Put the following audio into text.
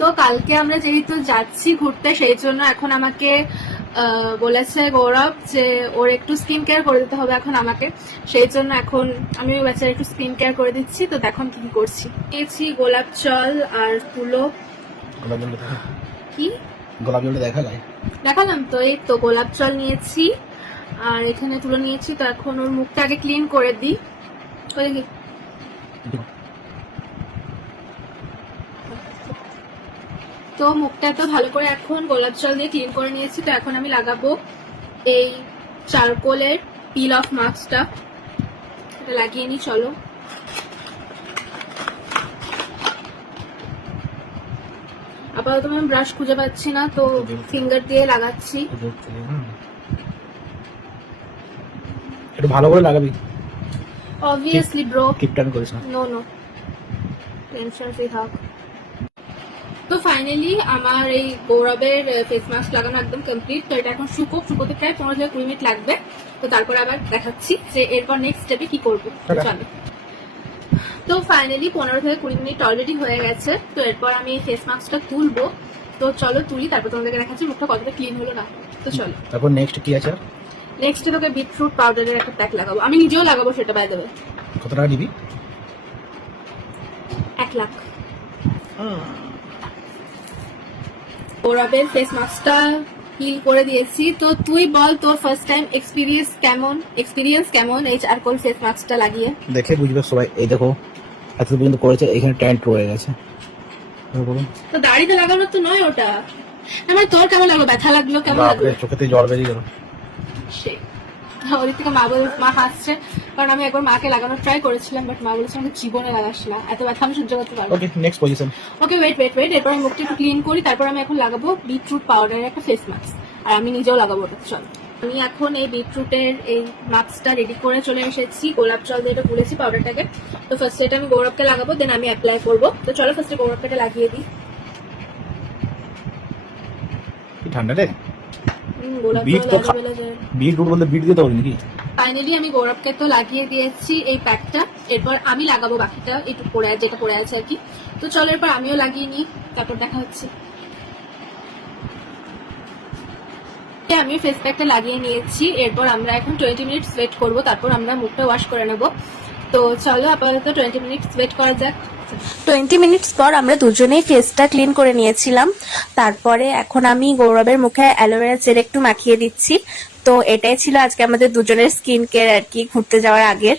তো কালকে আমরা যেহেতু যাচ্ছি ঘুরতে, সেই জন্য এখন আমাকে বলেছে গৌরব যে ওর একটু স্কিন কেয়ার করে দিতে হবে এখন আমাকে, সেই জন্য এখন আমি ওই বাচ্চার একটু স্কিন কেয়ার করে দিচ্ছি। তো দেখুন কি কি করছি। নিয়েছি গোলাপ জল আর তুলো। কি গোলাপ জলটা দেখালাম তো, এই তো গোলাপ জল নিয়েছি আর এখানে তুলো নিয়েছি। তো এখন ওর মুখটা আগে ক্লিন করে দিই। দেখি তো মুখটা তো ভালো করে এখন গোলাপ জল দিয়ে ক্লিন করে নিয়েছি। তো এখন আমি লাগাবো এই চারকোলের পিল অফ মাস্কটা, এটা লাগিয়ে নি। চলো আপাতত আমি ব্রাশ খুঁজে পাচ্ছি না, তো ফিঙ্গার দিয়ে লাগাচ্ছি। একটু ভালো করে লাগাবি অবভিয়াসলি ব্রো, কিপটান করিস না। নো নো টেনশন ফ্রি থাক। তো ফাইনালি আমার এই গৌরবের ফেস মাস্ক লাগানো একদম কমপ্লিট। তো এটা এখন শুকোতে প্রায় 15 থেকে 20 মিনিট লাগবে। তো তারপরে আবার দেখাচ্ছি যে এরপর নেক্সট স্টেপে কি করবো। চলো, তো ফাইনালি 15 থেকে 20 মিনিট অলরেডি হয়ে গেছে। তো এরপর আমি এই ফেস মাস্কটা তুলবো। তো চলো তুলি, তারপর তোমাদেরকে দেখাচ্ছি মুখটা কতটা ক্লিন হলো না। তো চলো, তারপর নেক্সট কি আছে? নেক্সট তোকে বিটরুট পাউডারের একটা প্যাক লাগাবো, আমি নিজেও লাগাবো সেটা বাই দেবে। কত টাকা নিবি? 1 লাখ। গৌরবের ফেস মাস্কটা ক্লিন করে দিয়েছি। তো তুই বল তোর ফার্স্ট টাইম এক্সপিরিয়েন্স কেমন এই চারকোল ফেস মাস্কটা লাগিয়ে? দেখে বুঝবে সবাই। এই দেখো এত পর্যন্ত করেছে, এখানে ট্যান্ট রয়ে গেছে। তো দাড়িতে লাগানো তো নয় ওটা। আমার তোর কেমন লাগলো? ব্যথা লাগলো? কেমন লাগলো? চোখেতে জল বেরিয়ে গেল। ওদিক থেকে মা হাসছে, কারণ আমি একবার মাকে লাগানোর ট্রাই করেছিলাম, বাট মা বলেছে আমাকে জীবনে লাগাস না, এত ব্যথা আমি সহ্য করতে পারবো। Okay next position. Okay wait. এরপর আমি মুখটা একটু ক্লিন করি, তারপর আমি এখন লাগাবো বিটরুট পাউডারের একটা ফেস মাস্ক, আর আমি নিজেও লাগাবো ওটা। চল, আমি এখন এই বিটরুটের এই মাস্কটা রেডি করে চলে এসেছি। গোলাপ জল দিয়ে এটা গুলেছি পাউডারটাকে। তো ফার্স্টে এটা আমি গৌরবকে লাগাবো, দেন আমি অ্যাপ্লাই করবো। তো চলো ফার্স্টে গৌরবকে লাগিয়ে দিই। ঠান্ডা রে গোলাপ জল বিটরুট বলতে বিট দিয়ে তৈরি নাকি? ফাইনালি আমি গৌরবকে তো লাগিয়ে দিয়েছি এই প্যাকটা। এরপর আমি লাগাবো বাকিটা, একটু যেটা পড়ে আছে আর কি। তো চলো এরপর আমিও লাগিয়ে নিই, তারপর দেখা হচ্ছে। আমি ফেস প্যাকটা লাগিয়ে নিয়েছি। এরপর আমরা এখন 20 মিনিটস ওয়েট করবো, তারপর আমরা মুখটা ওয়াশ করে নেবো। তো চলো আপাতত 20 মিনিটস ওয়েট করা যাক। 20 মিনিটস পর আমরা দুজনেই ফেসটা ক্লিন করে নিয়েছিলাম। তারপরে এখন আমি গৌরবের মুখে অ্যালোভেরা জেল একটু মাখিয়ে দিচ্ছি। তো এটাই ছিল আজকে আমাদের দুজনের স্কিন কেয়ার আর কি, ঘুরতে যাওয়ার আগের।